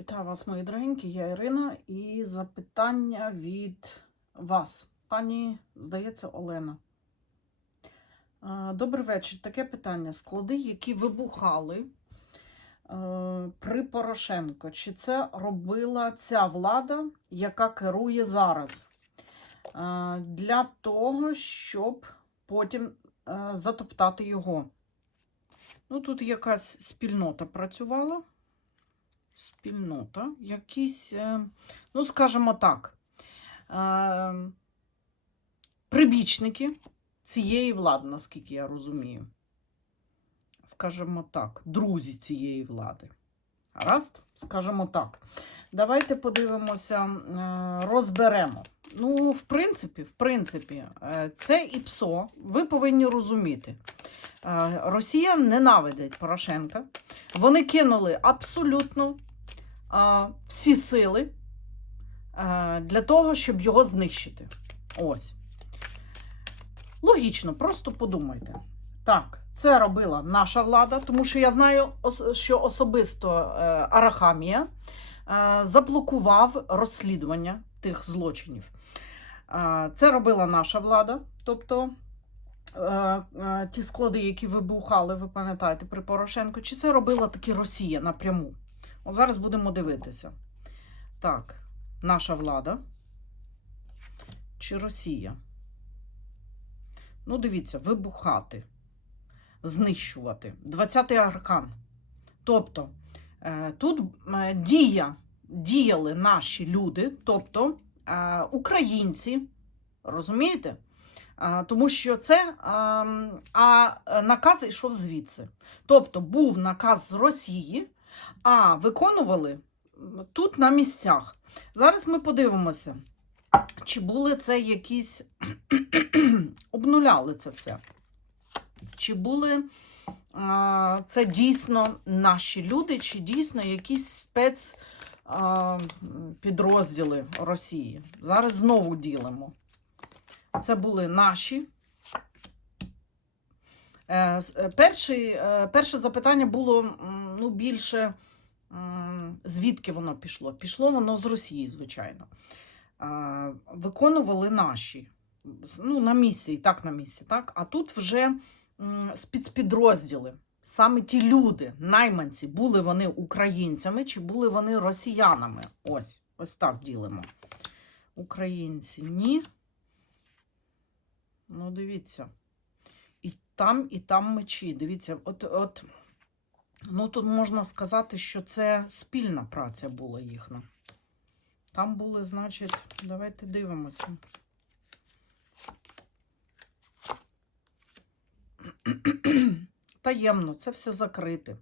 Вітаю вас, мої дорогенькі, я Ірина, і запитання від вас, пані, здається, Олена. Е, Добрий вечір. Таке питання. Склади, які вибухали е, при Порошенко. Чи це робила ця влада, яка керує зараз? Е, Для того, щоб потім затоптати його. Ну, тут якась спільнота працювала спільнота, якісь, е, ну, скажімо так, е, прибічники цієї влади, наскільки я розумію. Скажімо так, друзі цієї влади. Гаразд? Скажімо так. Давайте подивимося, е, розберемо. Ну, в принципі, в принципі, це і ПСО. Ви повинні розуміти. Росія ненавидить Порошенка. Вони кинули абсолютно всі сили для того, щоб його знищити. Ось. Логічно, просто подумайте. Так, це робила наша влада, тому що я знаю, що особисто е, Арахамія е, заблокував розслідування тих злочинів. Е, Це робила наша влада, тобто ті склади, які вибухали, ви пам'ятаєте, при Порошенку, чи це робила таки Росія напряму? От зараз будемо дивитися. Так, наша влада чи Росія? Ну, дивіться, вибухати, знищувати. 20-й аркан. Тобто, е, тут е, дія, діяли наші люди, тобто е, українці, розумієте? Тому що це а, а наказ йшов звідси. Тобто був наказ з Росії, а виконували тут на місцях. Зараз ми подивимося, чи були це якісь обнуляли це все. Чи були а, це дійсно наші люди, чи дійсно якісь спец підрозділи Росії? Зараз знову ділимо. Це були наші. Е, е, Перший, е, перше запитання було ну, більше, звідки воно пішло? Пішло воно з Росії, звичайно. Виконували наші. Ну, на місці, і так на місці, так? А тут вже спецпідрозділи. Саме ті люди, найманці, були вони українцями чи були вони росіянами? Ось, ось так ділимо. Українці ні. Ну, дивіться. І там, і там мечі. Дивіться, от, от, ну тут можна сказати, що це спільна праця була їхня. Там були, значить, давайте дивимося. Таємно, це все закрите.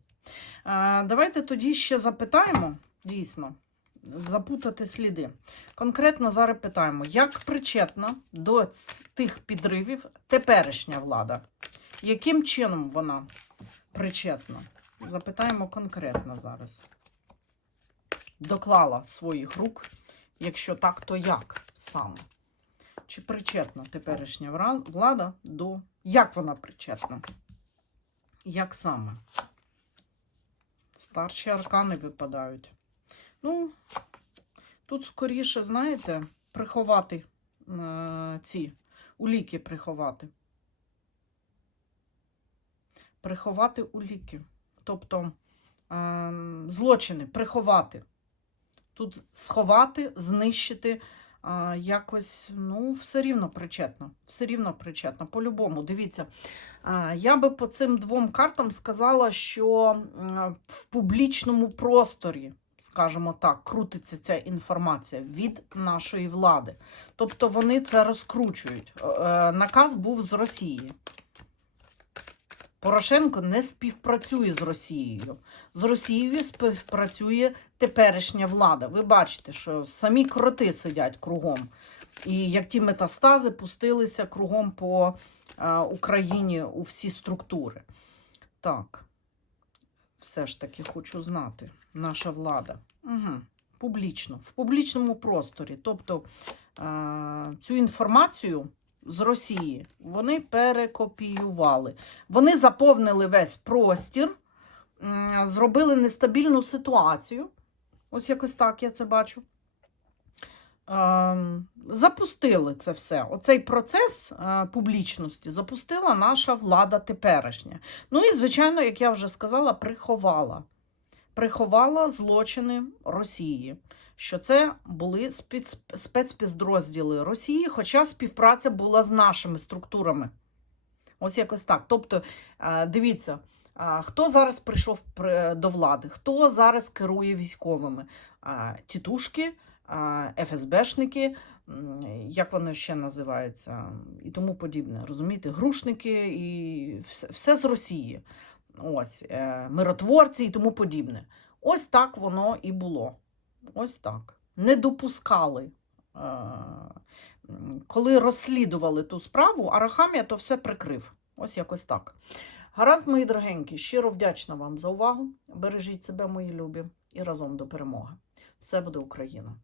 Давайте тоді ще запитаємо, дійсно, запутати сліди. Конкретно зараз питаємо, як причетна до тих підривів теперішня влада? Яким чином вона причетна? Запитаємо конкретно зараз. Доклала своїх рук, якщо так, то як саме? Чи причетна теперішня влада до. Як вона причетна? Як саме? Старші аркани випадають. Ну, Тут скоріше, знаєте, приховати е, ці уліки приховати. Приховати уліки. Тобто е, злочини приховати. Тут сховати, знищити е, якось, ну, все рівно причетно. Все рівно причетно. По-любому, дивіться. е, Я би по цим двом картам сказала, що е, в публічному просторі скажімо так, крутиться ця інформація від нашої влади. Тобто вони це розкручують. Наказ був з Росії. Порошенко не співпрацює з Росією. З Росією співпрацює теперішня влада. Ви бачите, що самі кроти сидять кругом. І як ті метастази пустилися кругом по е, Україні у всі структури. Так все ж таки хочу знати, наша влада. Угу. Публічно, в публічному просторі. Тобто е- цю інформацію з Росії вони перекопіювали. Вони заповнили весь простір, зробили нестабільну ситуацію. Ось якось так я це бачу. Ем, запустили це все. Оцей процес е, публічності запустила наша влада теперішня. Ну і, звичайно, як я вже сказала, приховала. Приховала злочини Росії. Що це були спец- спецпідрозділи Росії, хоча співпраця була з нашими структурами. Ось якось так. Тобто, е, дивіться, хто зараз прийшов до влади, хто зараз керує військовими? Тітушки, ФСБшники, як воно ще називається, і тому подібне. Розумієте, грушники і все, все з Росії. Ось, е, миротворці і тому подібне. Ось так воно і було. Ось так. Не допускали. е, Коли розслідували ту справу, Арахамія то все прикрив. Ось якось так. Гаразд, мої дорогенькі, щиро вдячна вам за увагу. Бережіть себе, мої любі, і разом до перемоги. Все буде Україна!